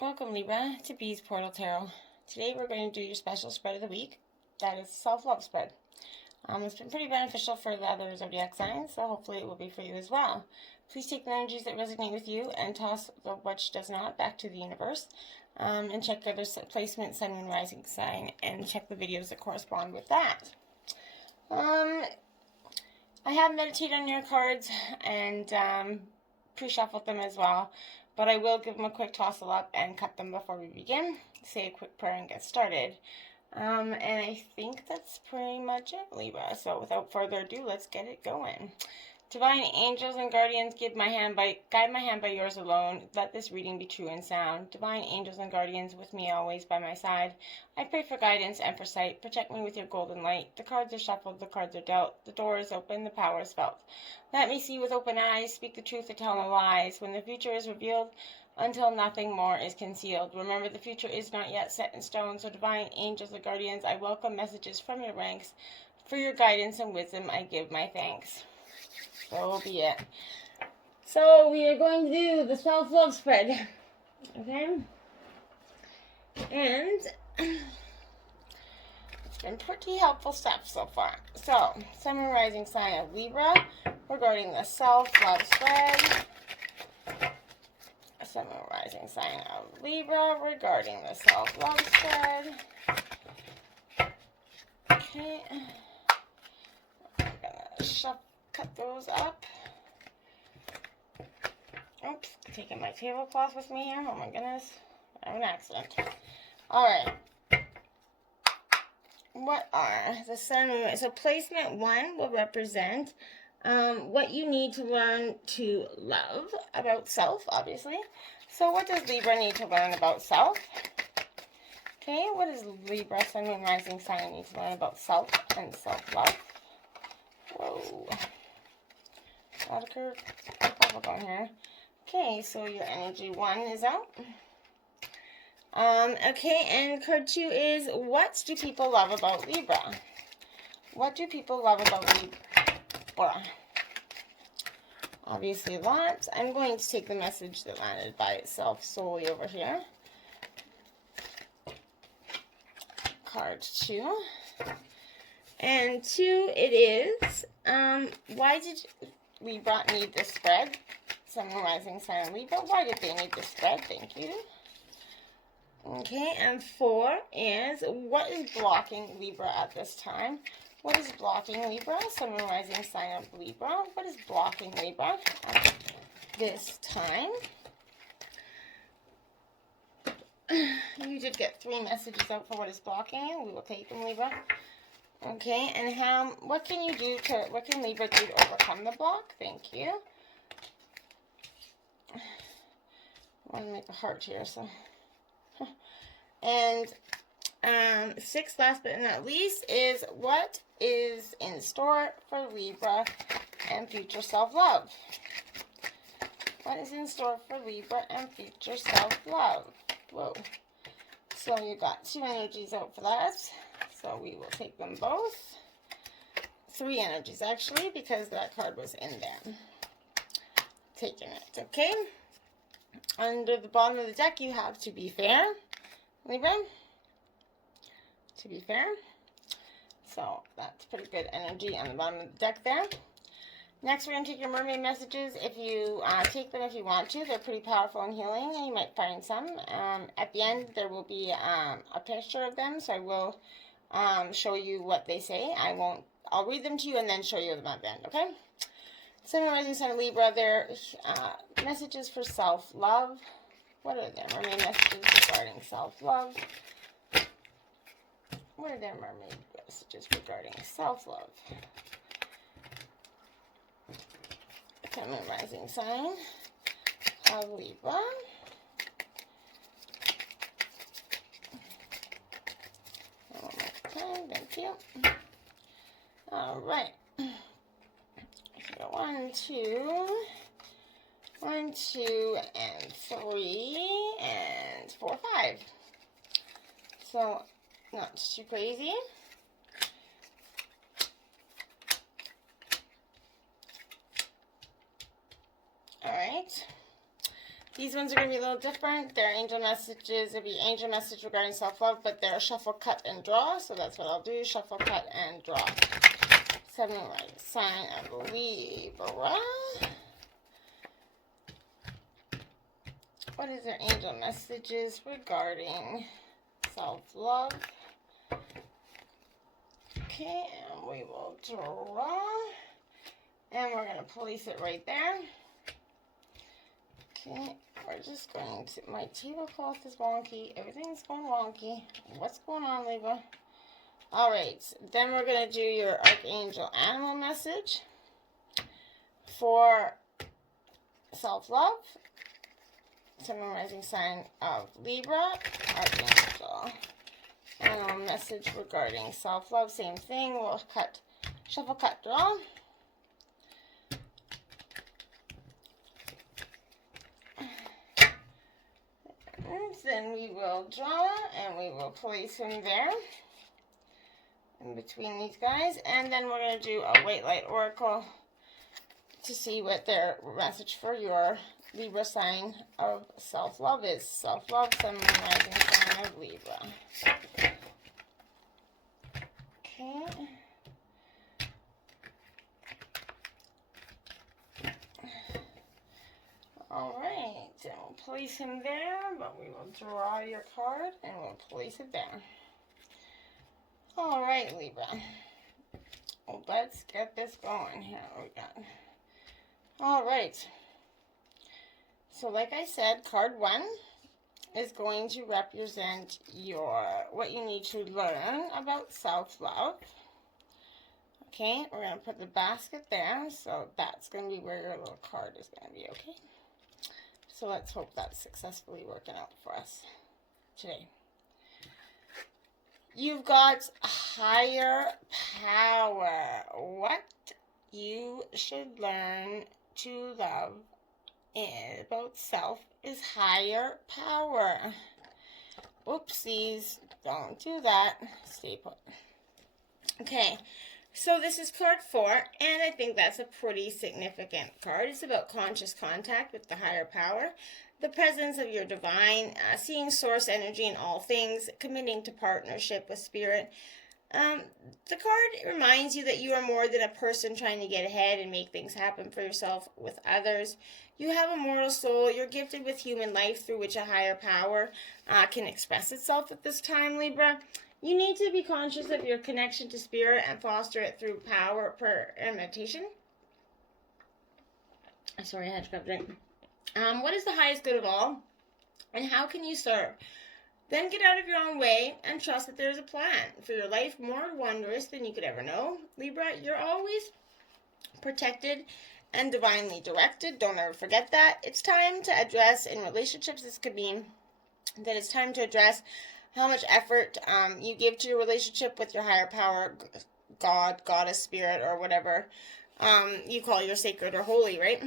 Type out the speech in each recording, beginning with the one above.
Welcome, Libra, to Bee's Portal Tarot. Today we're going to do your special spread of the week. That is self-love spread. It's been pretty beneficial for the other zodiac signs, so hopefully it will be for you as well. Please take the energies that resonate with you and toss which does not back to the universe. And check the other placement, sun, moon, rising sign, and check the videos that correspond with that. I have meditated on your cards and pre-shuffled them as well. But I will give them a quick tossle up and cut them before we begin. Say a quick prayer and get started. And I think that's pretty much it, Libra. So without further ado, let's get it going. Divine angels and guardians, guide my hand by yours alone. Let this reading be true and sound. Divine angels and guardians, with me always by my side. I pray for guidance and for sight. Protect me with your golden light. The cards are shuffled, the cards are dealt. The door is open, the power is felt. Let me see with open eyes, speak the truth and tell no lies. When the future is revealed, until nothing more is concealed. Remember, the future is not yet set in stone, so divine angels and guardians, I welcome messages from your ranks. For your guidance and wisdom, I give my thanks. So be it. So we are going to do the self-love spread. Okay? And it's been pretty helpful stuff so far. So, sun, moon, rising sign of Libra regarding the self-love spread. Sun, moon, rising sign of Libra regarding the self-love spread. Okay. I'm gonna cut those up. Oops, taking my tablecloth with me here. Oh my goodness. I have an accident. Alright. What are the sun, moon? So placement 1 will represent what you need to learn to love about self, obviously. So what does Libra need to learn about self? Okay, what does Libra, sun, moon, rising sign need to learn about self and self-love? Whoa. A lot of purple going here. Okay, so your energy 1 is out. Okay, and card 2 is, what do people love about Libra? What do people love about Libra? Obviously lots. I'm going to take the message that landed by itself solely over here. Card 2. And 2 it is, why did Libra need this spread? Sun, moon, rising sign Libra. Why did they need this spread? Thank you. Okay, and 4 is, what is blocking Libra at this time? What is blocking Libra? Sun, moon, rising sign of Libra. What is blocking Libra at this time? You did get 3 messages out for what is blocking you. We will take them, Libra. Okay, and what can Libra do to overcome the block? Thank you. I want to make a heart here, so. And 6, last but not least, is what is in store for Libra and future self-love? What is in store for Libra and future self-love? Whoa. So you got 2 energies out for that. So we will take them both. 3 energies, actually, because that card was in there. Taking it, okay? Under the bottom of the deck, you have to be fair, Libra. To be fair. So that's pretty good energy on the bottom of the deck there. Next, we're going to take your mermaid messages. If you take them if you want to, they're pretty powerful and healing, and you might find some. At the end, there will be a picture of them, so I will show you what they say. I'll read them to you and then show you them at the end, okay? Sun, moon, rising sign of Libra, their messages for self-love. What are their mermaid messages regarding self-love? What are their mermaid messages regarding self-love? Sun, moon, rising sign of Libra. Okay, thank you. All right. So 1, 2, and 3, and 4, 5. So not too crazy. All right. These ones are going to be a little different. They're angel messages. It'll be angel message regarding self-love, but they're shuffle, cut, and draw. So that's what I'll do. Shuffle, cut, and draw. Right, sign of Libra. What is their angel messages regarding self-love? Okay, and we will draw. And we're going to place it right there. Okay, we're just going to, my tablecloth is wonky. Everything's going wonky. What's going on, Libra? Alright, then we're going to do your Archangel Animal message for self-love. Sun, Moon, Rising sign of Libra. Archangel Animal message regarding self-love. Same thing. We'll cut, shuffle, cut, draw. Then we will draw and we will place him there in between these guys, and then we're going to do a white light oracle to see what their message for your Libra sign of self-love is. Self-love, Sun, Moon, Rising sign of Libra. Okay. Alright, and we'll place him there, but we will draw your card and we'll place it there. Alright, Libra. Well, let's get this going here. We got. Alright. So, like I said, card 1 is going to represent what you need to learn about self-love. Okay, we're going to put the basket there, so that's going to be where your little card is going to be, okay? So let's hope that's successfully working out for us today. You've got higher power. What you should learn to love about self is higher power. Oopsies, don't do that. Stay put. Okay, so this is card 4, and I think that's a pretty significant card. It's about conscious contact with the higher power, the presence of your divine, seeing source energy in all things, committing to partnership with spirit. The card reminds you that you are more than a person trying to get ahead and make things happen for yourself with others. You have a mortal soul. You're gifted with human life through which a higher power can express itself at this time, Libra. You need to be conscious of your connection to spirit and foster it through power and meditation. Sorry, I had to grab a drink. What is the highest good of all? And how can you serve? Then get out of your own way and trust that there is a plan for your life more wondrous than you could ever know. Libra, you're always protected and divinely directed. Don't ever forget that. It's time to address in relationships. This could mean that it's time to address how much effort you give to your relationship with your higher power, God, goddess, spirit, or whatever you call your sacred or holy, right?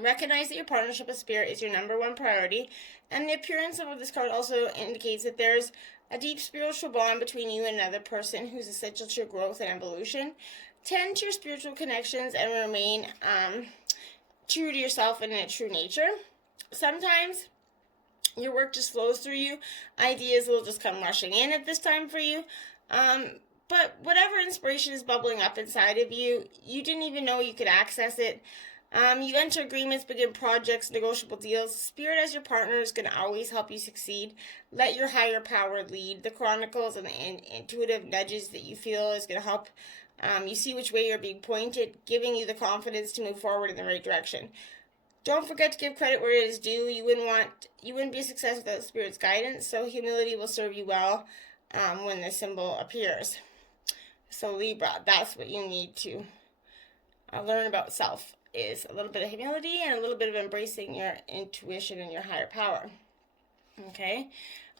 Recognize that your partnership with spirit is your number one priority, and the appearance of this card also indicates that there's a deep spiritual bond between you and another person who's essential to your growth and evolution. Tend to your spiritual connections and remain true to yourself and in a true nature. Sometimes your work just flows through you. Ideas will just come rushing in at this time for you. But whatever inspiration is bubbling up inside of you, you didn't even know you could access it. You enter agreements, begin projects, negotiable deals. Spirit as your partner is going to always help you succeed. Let your higher power lead. The chronicles and the intuitive nudges that you feel is going to help you see which way you're being pointed, giving you the confidence to move forward in the right direction. Don't forget to give credit where it is due. You wouldn't be a success without Spirit's guidance, so humility will serve you well when the symbol appears. So Libra, that's what you need to learn about self, is a little bit of humility and a little bit of embracing your intuition and your higher power. Okay?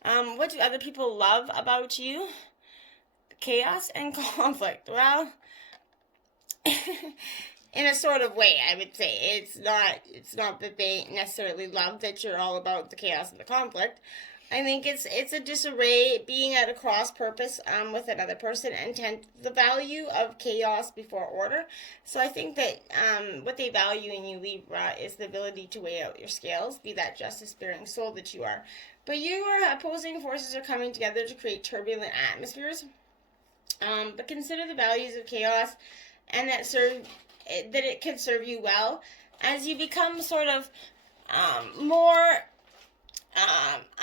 What do other people love about you? Chaos and conflict. Well, in a sort of way, I would say. It's not that they necessarily love that you're all about the chaos and the conflict. I think it's a disarray, being at a cross purpose with another person, and the value of chaos before order. So I think that what they value in you, Libra, is the ability to weigh out your scales, be that justice-bearing soul that you are. But your opposing forces are coming together to create turbulent atmospheres. But consider the values of chaos, and that it can serve you well as you become sort of more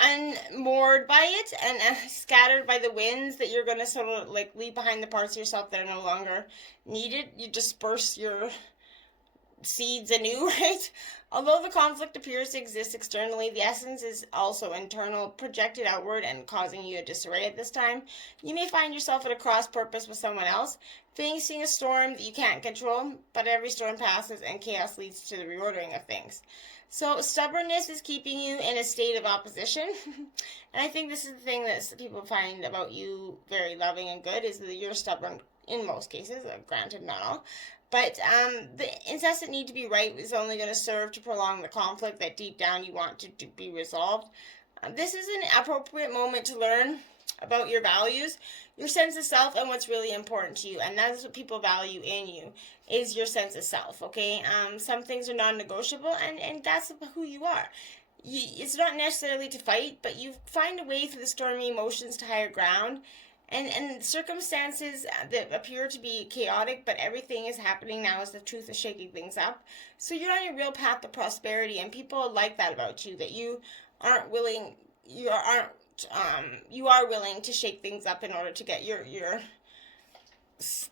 unmoored by it and scattered by the winds, that you're going to sort of like leave behind the parts of yourself that are no longer needed. You disperse your seeds anew, right? Although the conflict appears to exist externally, the essence is also internal, projected outward and causing you a disarray at this time. You may find yourself at a cross purpose with someone else, facing a storm that you can't control, but every storm passes and chaos leads to the reordering of things. So stubbornness is keeping you in a state of opposition. And I think this is the thing that people find about you very loving and good, is that you're stubborn in most cases, granted not all. But the incessant need to be right is only going to serve to prolong the conflict that deep down you want to be resolved. This is an appropriate moment to learn about your values, your sense of self, and what's really important to you. And that is what people value in you, is your sense of self, okay? Some things are non-negotiable, and that's who you are. It's not necessarily to fight, but you find a way through the stormy emotions to higher ground. And circumstances that appear to be chaotic, but everything is happening now as the truth is shaking things up. So you're on your real path to prosperity, and people like that about you, that you are willing to shake things up in order to get your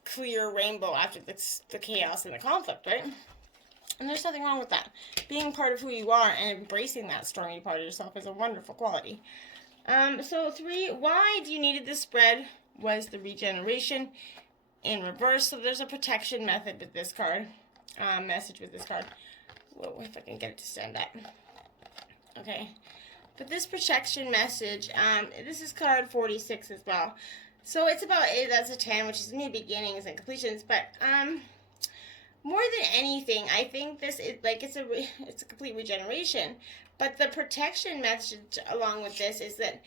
clear rainbow after the chaos and the conflict, right? And there's nothing wrong with that. Being part of who you are and embracing that stormy part of yourself is a wonderful quality. So 3, why do you needed this spread was the regeneration in reverse. So there's a protection method with this card, message with this card. Whoa, if I can get it to stand up. Okay. But this protection message, this is card 46 as well. So it's about, that's a 10, which is new beginnings and completions. But more than anything, I think this is like it's a complete regeneration. But the protection message along with this is that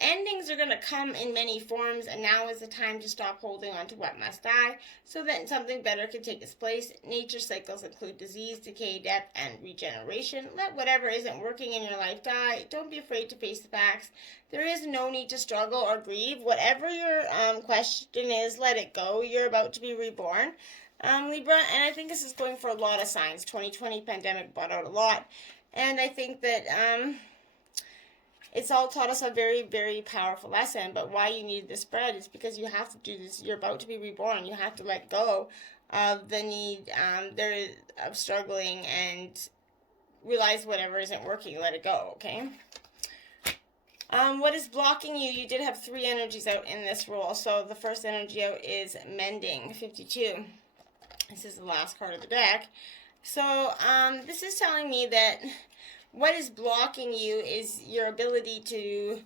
endings are going to come in many forms, and now is the time to stop holding on to what must die, so that something better can take its place. Nature cycles include disease, decay, death, and regeneration. Let whatever isn't working in your life die. Don't be afraid to face the facts. There is no need to struggle or grieve. Whatever your question is, let it go. You're about to be reborn, Libra, and I think this is going for a lot of signs. 2020 pandemic brought out a lot. And I think that it's all taught us a very, very powerful lesson. But why you need this spread is because you have to do this. You're about to be reborn. You have to let go of the need of struggling and realize whatever isn't working. Let it go, okay? What is blocking you? You did have 3 energies out in this role. So the first energy out is mending, 52. This is the last card of the deck. So this is telling me that what is blocking you is your ability to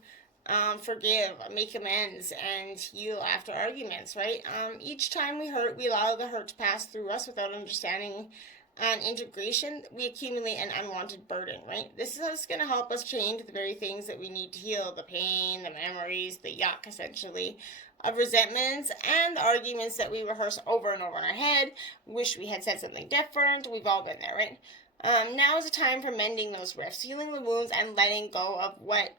forgive, make amends, and heal after arguments, right? Each time we hurt, we allow the hurt to pass through us without understanding and integration. We accumulate an unwanted burden, right? This is going to help us change the very things that we need to heal, the pain, the memories, the yuck, essentially, of resentments and arguments that we rehearse over and over in our head. Wish we had said something different. We've all been there, right? Now is the time for mending those rifts, healing the wounds, and letting go of what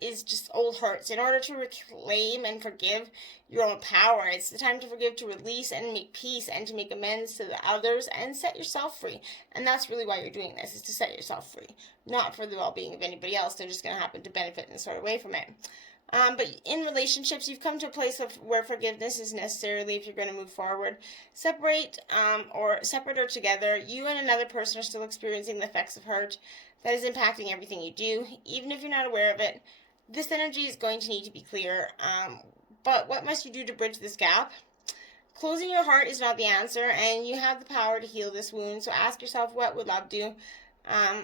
is just old hurts in order to reclaim and forgive your own power. It's the time to forgive, to release and make peace, and to make amends to the others and set yourself free. And that's really why you're doing this, is to set yourself free, not for the well-being of anybody else. They're just going to happen to benefit and sort of away from it. But in relationships, you've come to a place of where forgiveness is necessarily if you're going to move forward. Separate or together, you and another person are still experiencing the effects of hurt that is impacting everything you do, even if you're not aware of it. This energy is going to need to be clear. But what must you do to bridge this gap? Closing your heart is not the answer, and you have the power to heal this wound. So ask yourself, what would love do?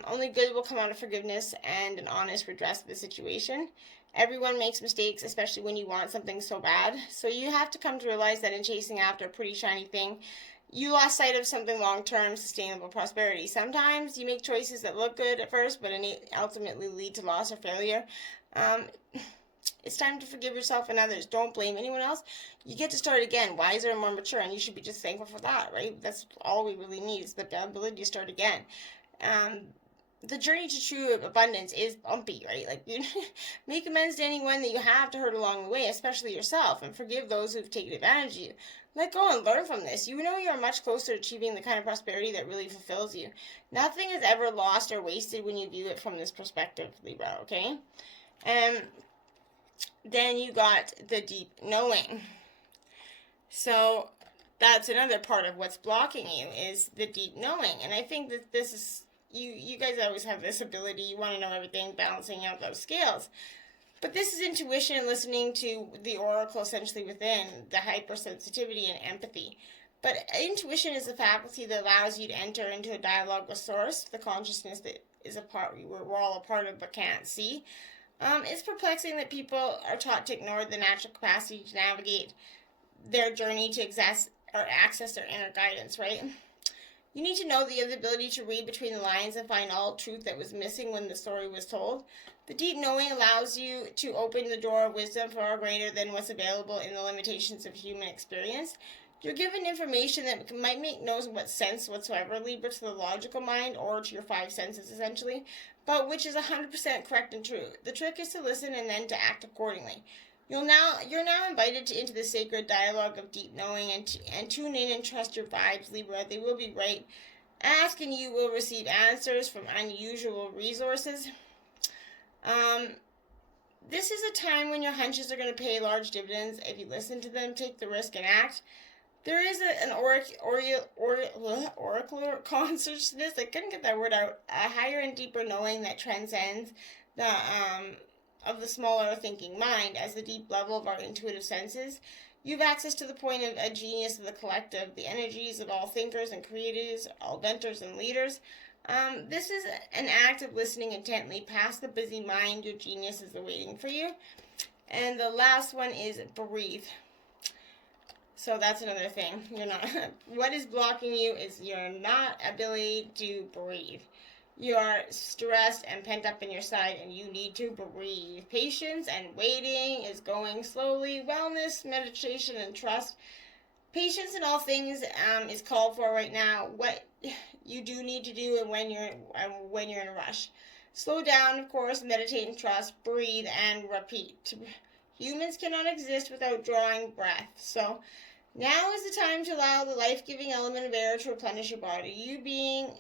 Only good will come out of forgiveness and an honest redress of the situation. Everyone makes mistakes, especially when you want something so bad. So you have to come to realize that in chasing after a pretty shiny thing, you lost sight of something long-term, sustainable prosperity. Sometimes you make choices that look good at first, but ultimately lead to loss or failure. It's time to forgive yourself and others. Don't blame anyone else. You get to start again, wiser and more mature, and you should be just thankful for that, right? That's all we really need, is the ability to start again. The journey to true abundance is bumpy, right? Like, you make amends to anyone that you have to hurt along the way, especially yourself, and forgive those who've taken advantage of you. Let go and learn from this. You know you're much closer to achieving the kind of prosperity that really fulfills you. Nothing is ever lost or wasted when you view it from this perspective, Libra, okay? And then you got the deep knowing. So that's another part of what's blocking you, is the deep knowing. And I think that this is, you guys always have this ability. You want to know everything, balancing out those scales. But this is intuition, listening to the oracle essentially within, the hypersensitivity and empathy. But intuition is the faculty that allows you to enter into a dialogue with source, the consciousness that is a part we're all a part of but can't see. It's perplexing that people are taught to ignore the natural capacity to navigate their journey to access their inner guidance, right? You need to know that you have the ability to read between the lines and find all truth that was missing when the story was told. The deep knowing allows you to open the door of wisdom far greater than what's available in the limitations of human experience. You're given information that might make no sense whatsoever, Libra, to the logical mind or to your five senses, essentially, but which is 100% correct and true. The trick is to listen and then to act accordingly. You're now invited into the sacred dialogue of deep knowing, and tune in and trust your vibes, Libra. They will be right. Ask and you will receive answers from unusual resources. This is a time when your hunches are going to pay large dividends if you listen to them, take the risk, and act. There is an oracular consciousness, I couldn't get that word out, a higher and deeper knowing that transcends the of the smaller thinking mind as the deep level of our intuitive senses. You have access to the point of a genius of the collective, the energies of all thinkers and creators, all inventors and leaders. This is an act of listening intently past the busy mind. Your genius is awaiting for you. And the last one is breathe. So that's another thing. What is blocking you is your not ability to breathe. You are stressed and pent up in your side, and you need to breathe. Patience and waiting is going slowly. Wellness, meditation, and trust. Patience in all things is called for right now. What you do need to do, and when you're in a rush. Slow down, of course. Meditate and trust. Breathe and repeat. Humans cannot exist without drawing breath. So now is the time to allow the life-giving element of air to replenish your body. You being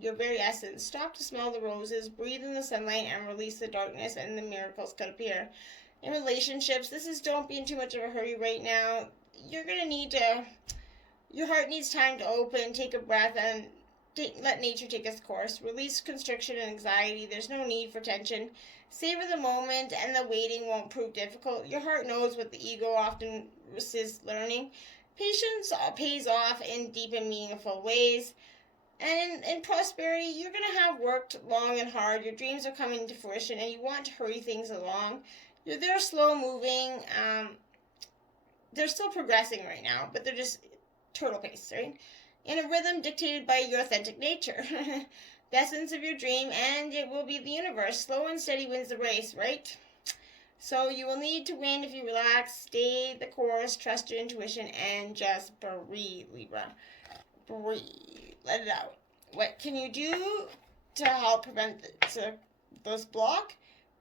your very essence. Stop to smell the roses, breathe in the sunlight, and release the darkness, and the miracles could appear. In relationships, don't be in too much of a hurry right now. You're going to need to, your heart needs time to open, take a breath, and let nature take its course. Release constriction and anxiety. There's no need for tension. Savor the moment, and the waiting won't prove difficult. Your heart knows what the ego often resists learning. Patience pays off in deep and meaningful ways. And in prosperity, you're going to have worked long and hard. Your dreams are coming to fruition, and you want to hurry things along. They're slow moving. They're still progressing right now, but they're just turtle pace, right? In a rhythm dictated by your authentic nature. The essence of your dream, and it will be the universe. Slow and steady wins the race, right? So you will need to win if you relax, stay the course, trust your intuition, and just breathe, Libra. Breathe. Let it out. What can you do to help prevent this block?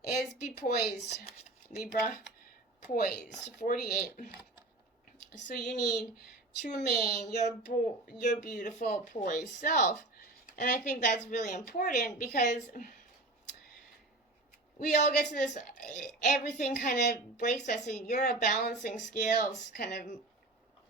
Is be poised, Libra. Poised. 48. So you need to remain your beautiful, poised self. And I think that's really important because we all get to this, everything kind of breaks us, and you're a balancing scales kind of,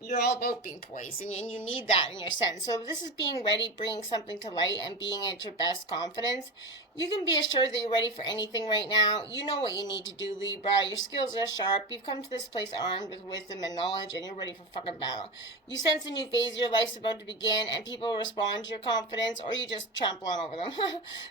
you're all about being poised, and you need that in your sense. So if this is being ready, bringing something to light, and being at your best confidence, you can be assured that you're ready for anything right now. You know what you need to do, Libra. Your skills are sharp. You've come to this place armed with wisdom and knowledge, and you're ready for fucking battle. You sense a new phase of your life's about to begin, and people respond to your confidence, or you just trample on over them.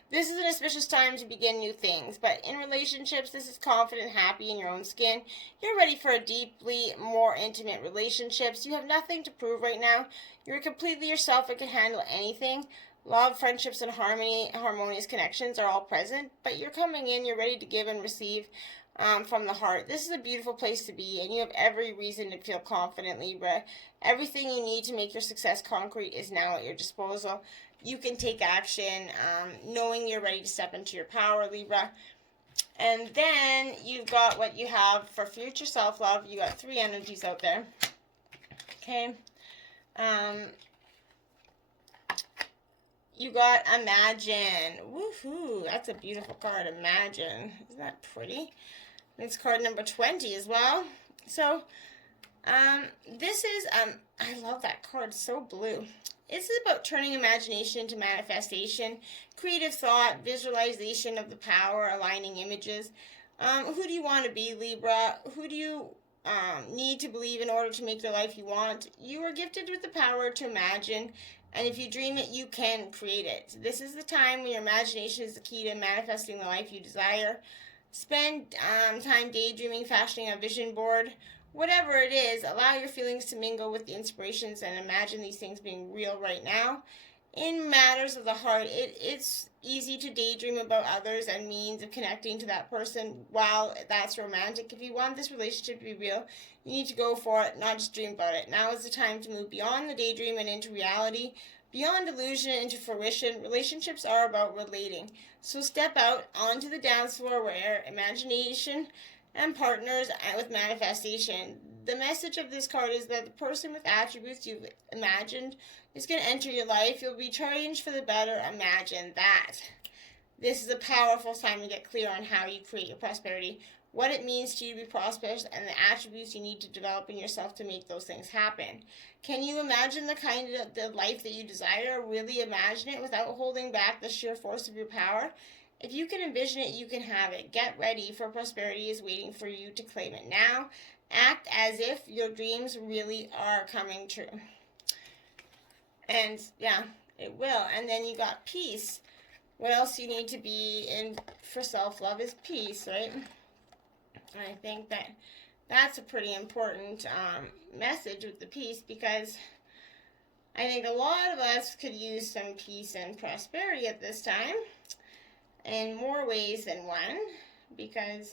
This is an auspicious time to begin new things, but in relationships, this is confident, happy in your own skin. You're ready for a deeply more intimate relationships. You have nothing to prove right now. You're completely yourself and can handle anything. Love, friendships, and harmonious connections are all present, but you're coming in, you're ready to give and receive from the heart. This is a beautiful place to be, and you have every reason to feel confident, Libra. Everything you need to make your success concrete is now at your disposal. You can take action, knowing you're ready to step into your power, Libra. And then you've got what you have for future self-love. You got 3 energies out there. Okay. You got Imagine. Woohoo. That's a beautiful card. Imagine. Isn't that pretty? It's card number 20 as well. So, this is, I love that card. It's so blue. This is about turning imagination into manifestation, creative thought, visualization of the power, aligning images. Who do you want to be, Libra? Who do you need to believe in order to make the life you want? You are gifted with the power to imagine, and if you dream it, you can create it. This is the time when your imagination is the key to manifesting the life you desire. Spend time daydreaming, fashioning a vision board. Whatever it is, allow your feelings to mingle with the inspirations and imagine these things being real right now. In matters of the heart, it's easy to daydream about others and means of connecting to that person. While that's romantic, if you want this relationship to be real, you need to go for it, not just dream about it. Now is the time to move beyond the daydream and into reality. Beyond illusion into fruition, relationships are about relating. So step out onto the dance floor where imagination and partners with manifestation. The message of this card is that the person with attributes you've imagined is going to enter your life. You'll be changed for the better. Imagine that. This is a powerful time to get clear on how you create your prosperity, what it means to you to be prosperous, and the attributes you need to develop in yourself to make those things happen. Can you imagine the kind of the life that you desire? Really imagine it without holding back the sheer force of your power? If you can envision it, you can have it. Get ready, for prosperity is waiting for you to claim it now. Act as if your dreams really are coming true. And yeah, it will. And then you got peace. What else you need to be in for self-love is peace, right? And I think that that's a pretty important message with the peace, because I think a lot of us could use some peace and prosperity at this time, in more ways than one, because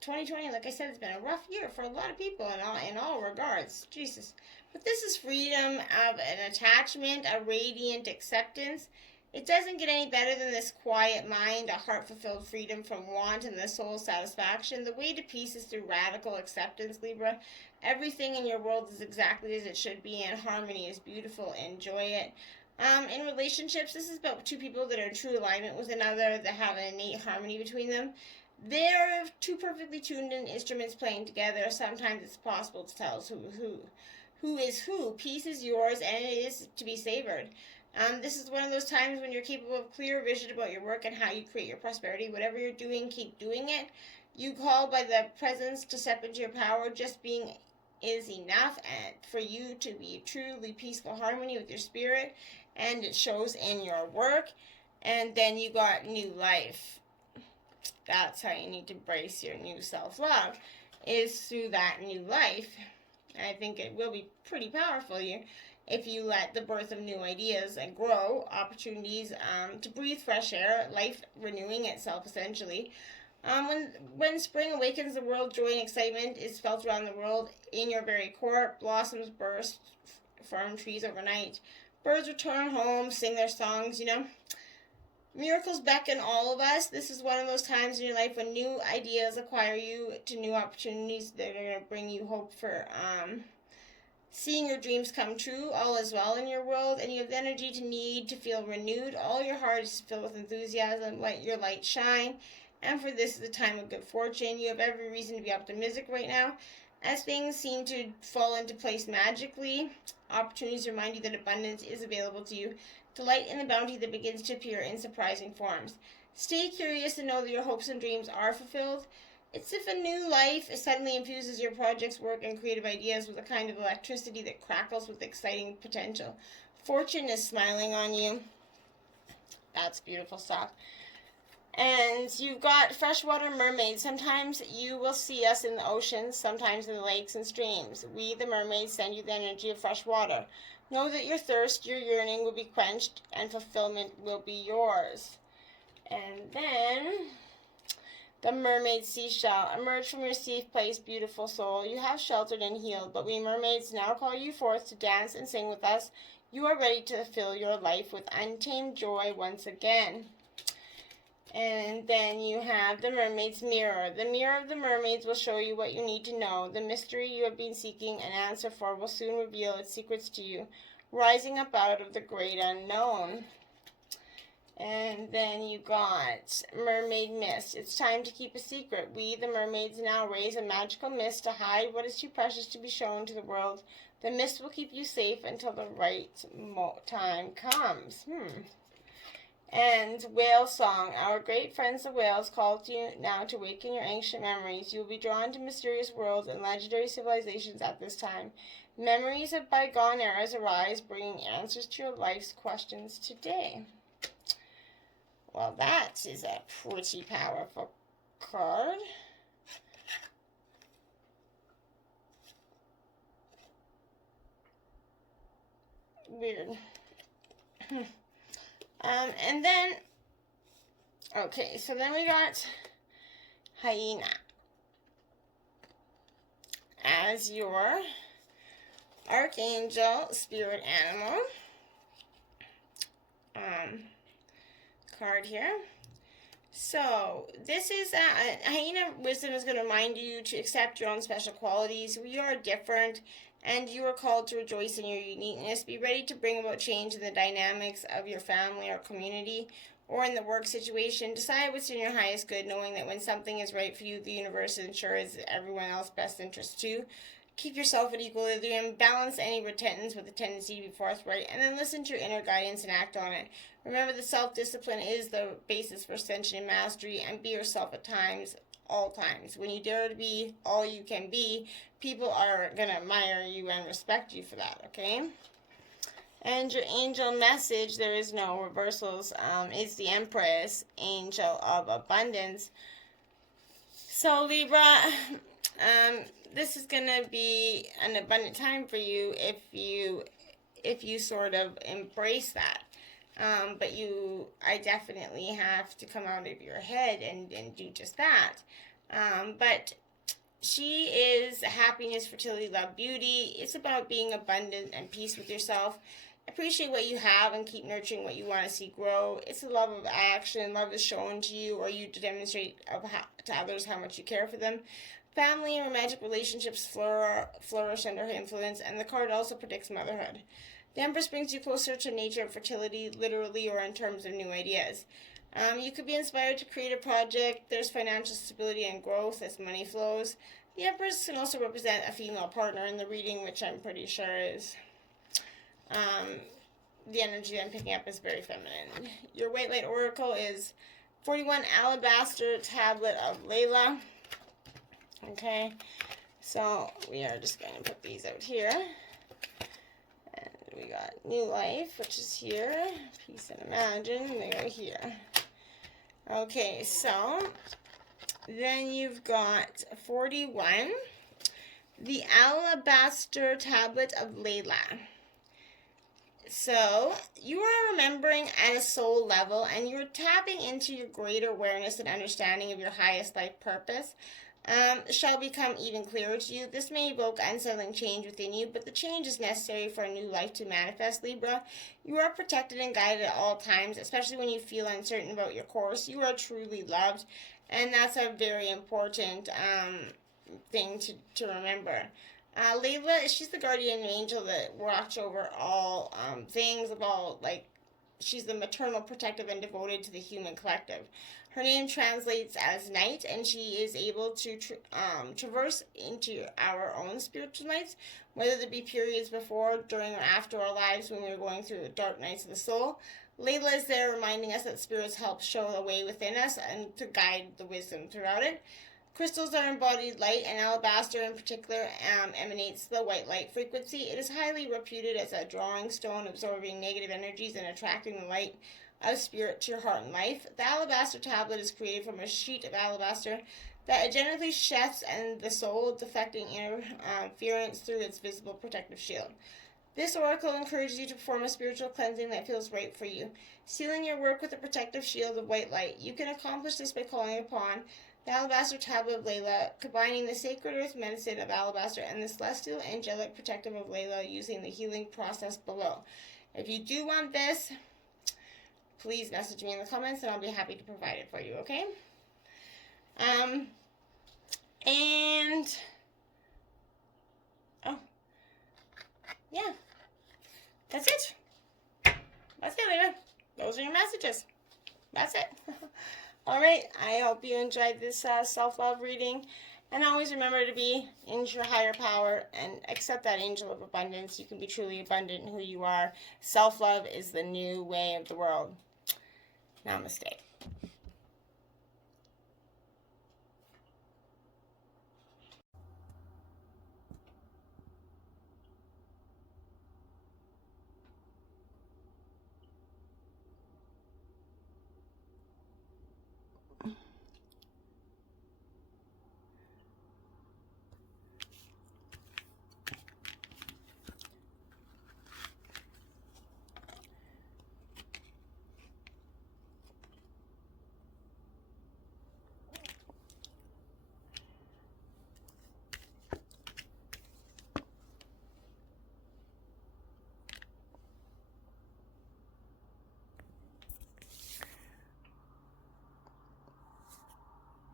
2020, like I said, has been a rough year for a lot of people in all regards. Jesus. But this is freedom of an attachment, a radiant acceptance. It doesn't get any better than this quiet mind, a heart-fulfilled freedom from want and the soul satisfaction. The way to peace is through radical acceptance, Libra. Everything in your world is exactly as it should be, and harmony is beautiful. Enjoy it. In relationships, this is about 2 people that are in true alignment with another, that have an innate harmony between them. They're 2 perfectly tuned in instruments playing together. Sometimes it's possible to tell who is who. Peace is yours, and it is to be savored. This is one of those times when you're capable of clear vision about your work and how you create your prosperity. Whatever you're doing, keep doing it. You call by the presence to step into your power. Just being is enough, and for you to be truly peaceful harmony with your spirit, and it shows in your work. And then you got new life. That's how you need to embrace your new self-love, is through that new life. And I think it will be pretty powerful here if you let the birth of new ideas and grow opportunities to breathe fresh air, life renewing itself essentially. When spring awakens the world, joy and excitement is felt around the world in your very core. Blossoms burst from trees overnight. Birds return home, sing their songs, Miracles beckon all of us. This is one of those times in your life when new ideas acquire you to new opportunities that are going to bring you hope for seeing your dreams come true. All is well in your world, and you have the energy to feel renewed. All your heart is filled with enthusiasm. Let your light shine. And for this is the time of good fortune. You have every reason to be optimistic right now, as things seem to fall into place magically. Opportunities remind you that abundance is available to you. Delight in the bounty that begins to appear in surprising forms. Stay curious and know that your hopes and dreams are fulfilled. It's as if a new life suddenly infuses your project's work and creative ideas with a kind of electricity that crackles with exciting potential. Fortune is smiling on you. That's beautiful stuff. And you've got freshwater mermaids. Sometimes you will see us in the oceans, sometimes in the lakes and streams. We, the mermaids, send you the energy of fresh water. Know that your thirst, your yearning will be quenched, and fulfillment will be yours. And then the mermaid seashell. Emerge from your safe place, beautiful soul. You have sheltered and healed, but we mermaids now call you forth to dance and sing with us. You are ready to fill your life with untamed joy once again. And then you have the mermaid's mirror. The mirror of the mermaids will show you what you need to know. The mystery you have been seeking an answer for will soon reveal its secrets to you, rising up out of the great unknown. And then you got mermaid mist. It's time to keep a secret. We, the mermaids, now raise a magical mist to hide what is too precious to be shown to the world. The mist will keep you safe until the right time comes. And whale song. Our great friends the whales call to you now to awaken your ancient memories. You will be drawn to mysterious worlds and legendary civilizations at this time. Memories of bygone eras arise, bringing answers to your life's questions today. Well, that is a pretty powerful card. Weird. And then, okay, so then we got hyena as your archangel spirit animal card here. So this is hyena wisdom is going to remind you to accept your own special qualities. We are different, and you are called to rejoice in your uniqueness. Be ready to bring about change in the dynamics of your family or community or in the work situation. Decide what's in your highest good, knowing that when something is right for you, the universe ensures everyone else's best interest too. Keep yourself at equilibrium. Balance any repentance with a tendency to be forthright, and then listen to your inner guidance and act on it. Remember that self-discipline is the basis for ascension and mastery, and be yourself at times, all times. When you dare to be all you can be, people are going to admire you and respect you for that, okay? And your angel message, there is no reversals, is the Empress, Angel of Abundance. So Libra, this is going to be an abundant time for you if you sort of embrace that. But I definitely have to come out of your head and do just that. But she is happiness, fertility, love, beauty. It's about being abundant and peace with yourself. Appreciate what you have and keep nurturing what you want to see grow. It's a love of action. Love is shown to you, or you to demonstrate to others how much you care for them. Family and romantic relationships flourish under her influence, and the card also predicts motherhood. The Empress brings you closer to nature and fertility, literally or in terms of new ideas. You could be inspired to create a project. There's financial stability and growth as money flows. The Empress can also represent a female partner in the reading, which I'm pretty sure is... the energy I'm picking up is very feminine. Your white light oracle is 41 Alabaster Tablet of Layla. Okay, so we are just going to put these out here. And we got New Life, which is here. Peace and Imagine, they go here. Okay, so then you've got 41, the Alabaster Tablet of Layla. So you are remembering at a soul level, and you're tapping into your greater awareness and understanding of your highest life purpose. Shall become even clearer to you. This may evoke unsettling change within you, but the change is necessary for a new life to manifest, Libra. You are protected and guided at all times, especially when you feel uncertain about your course. You are truly loved, and that's a very important thing to remember. Layla, she's the guardian angel that watch over all things about, like, she's the maternal, protective, and devoted to the human collective. Her name translates as night, and she is able to traverse into our own spiritual nights, whether there be periods before, during, or after our lives when we are going through the dark nights of the soul. Layla is there reminding us that spirits help show the way within us and to guide the wisdom throughout it. Crystals are embodied light, and alabaster in particular emanates the white light frequency. It is highly reputed as a drawing stone, absorbing negative energies and attracting the light of spirit to your heart and life. The alabaster tablet is created from a sheet of alabaster that gently sheds and the soul, deflecting interference through its visible protective shield. This oracle encourages you to perform a spiritual cleansing that feels right for you, sealing your work with a protective shield of white light. You can accomplish this by calling upon the Alabaster Tablet of Layla, combining the sacred earth medicine of alabaster and the celestial angelic protective of Layla using the healing process below. If you do want this, please message me in the comments and I'll be happy to provide it for you, okay? Yeah, that's it. That's it, Libra. Those are your messages. That's it. All right, I hope you enjoyed this self-love reading. And always remember to be in your higher power and accept that angel of abundance. You can be truly abundant in who you are. Self-love is the new way of the world. Namaste.